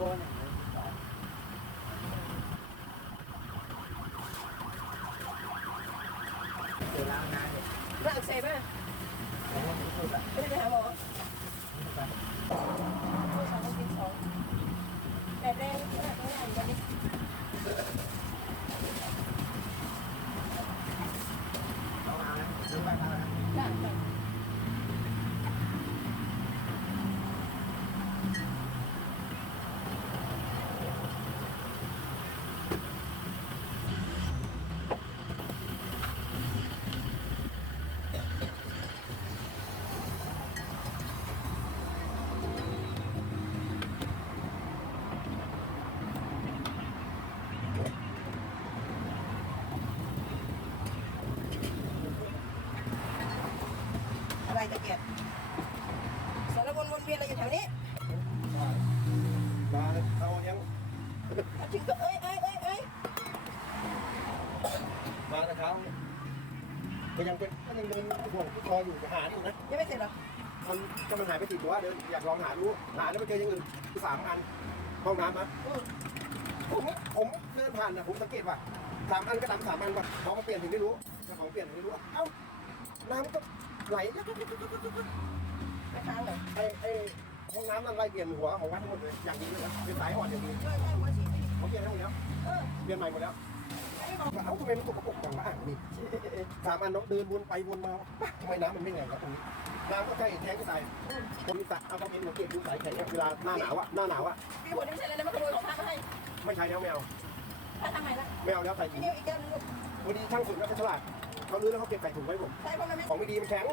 ว่าอักเสบไม่ได้ไปหาหมอผู้สาวกินสองแต่แรงขนาดเท่าไหร่วันนี้จ้ะารวนวนเวียนอะไรอยู่แถวนี้มาเอายังมาถึงก็เอ้ยเอ้ยเอ้ยเอ้ยมาแต่เช้าก็ยังเป็นก็ยังเดินห่วงคออยู่หาอยู่นะยังไม่เสร็จเหรอมันก็มันหายไปสี่ตัวเดินอยากลองหาดูหาแล้วไปเจออย่างอื่นสามอันห้องน้ำนะผมผมเดินผ่านนะผมสังเกตว่าสามอันก็ดำสามอันว่าของมาเปลี่ยนถึงได้รู้เจ้าของเปลี่ยนถึงได้รู้เอ้าน้ำก็ไหล ค้างเหรอไอ้ไอ้ห้องน้ำนั่นไล่เปลี่ยนหัวของวัดทั้งหมดเลยอย่างนี้เลยนะเป็นสายอ่อนอย่างนี้ใช่ใช่หัวฉีดเขาเปลี่ยนทั้งหมดแล้วเออเปลี่ยนใหม่หมดแล้วไม่บอกเอ้าทำไมมันตกกระปรกจังวะนี่สามอันน้องเดินวนไปวนมาปะทำไมน้ำมันไม่แรงวะตรงนี้น้ำก็ใกล้แทงก็ตายผมมีสระเอาเขาเป็นหัวเก็บดูสายแข็งเวลาหน้าหนาวอะหน้าหนาวอะพี่หัวนี่ไม่ใช่เลยนะมันขโมยของพระมาให้ไม่ใช่แล้วแมวถ้าทำไมล่ะแมวแล้วใส่ถุพี่งนิ้วอีกแก้วนึงลูกวันนี้ช่างฝึกก็ฉลาดเขาลื้อแล้วเขาเก็บใส่ถุงไว้ผมใช่เพราะมันไม่ของไม่ดีมันแข็ง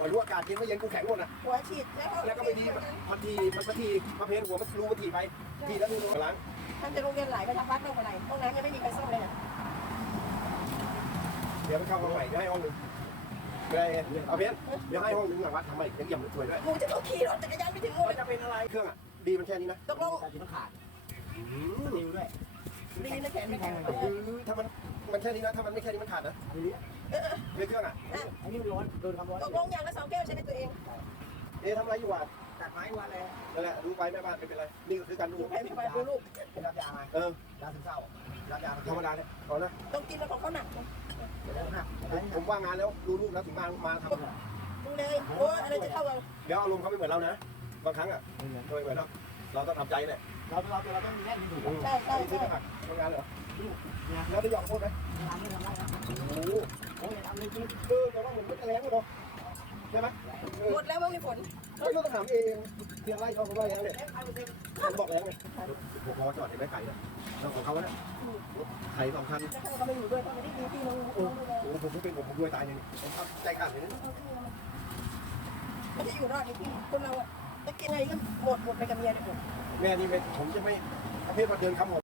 พอรู้อากาศเย็นไม่เย็นกูแข็งหมดอะหัวฉีดแล้วแล้วก็ไม่ดีพอทีมันพอทีมาเพนหัวมันรูมันทีไปทีแล้วรูรูล้างท่านจะโรงเรียนไหลไปทำวัดต้องอะไรห้องน้ำยังไม่มีใครซ่อมเลยนะเดี๋ยวมันเข้าห้องใหม่เดี๋ยวให้ห้องหนึ่งไม่ได้เอาเพนเดี๋ยวให้ห้องหนึ่งหลังวัดทำใหม่เดี๋ยวเยี่ยมสวยด้วยกูจะต้องขี่รถจักรยานไปถึงนู่นมันจะเป็นอะไรเครื่องอะดีมันแค่นี้นะตกลงแต่ที่มันขาดนิ้วด้วยดีนะแขนไม่แข็งคือถ้ามัน มันแค่นี้นะถ้ามันไม่แค่นี้มันขาดนะอันนี้เรื่องเครื่องอะอันนี้มันร้อนโดนความร้อนตกลงอย่างละสองแก้วใช้ในตัวเองเอ๊ะทำอะไรอยู่อะตัดไม้วันเลยนั่นแหละดูไปแม่บ้านไม่เป็นไรนี่ก็คือการดูดูไปไม่ไปดูลูกเป็นรับยามาเออยาซึมเศร้ารับยามาธรรมดาเนี่ยเอานะต้องกินแล้วของเขาหนักเดี๋ยวนะผมผมว่างงานแล้วดูลูกแล้วถึงมามาทำดูเลยโอ้อะไรจะเข้าเราเดี๋ยวอารมณ์เขาไม่เหมือนเรานะบางครั้งอะไม่เหมือนเรา เราต้องทำใจแหละเราเราเราต้องมีแน่นถูกใช่ใช่ซื้อใช่ผักทำงานเหรอเนี่ยแล้วได้ยอมพูดไหมทำไม่ทำได้นะโอ้โหโอ้ยทำเลยจริงเออแต่ว่าผมไม่แรงเลยเนาะใช่ไหมหมดแล้วมั้งในฝนไม่ต้องถามเองเพียงไล่เขาเขาว่าแรงเลยผมบอกแรงเลยผมพอจอดเห็นไหมไก่เนี่ยแล้วของเขาเนี่ยไข่สองคันแล้วเขาไม่อยู่ด้วยเขาไม่ได้ดูที่น้องโอ้โหผมไม่เป็นผมผมด้วยตายเลยผมทำใจขาดเลยนะเขาจะอยู่รอดในที่คนเราอะ จะกินอะไรก็หมดหมดไปกับเมียเลยหมดแม่นี่ไม่ผมจะไม่ประเภทมาเดินคำหมด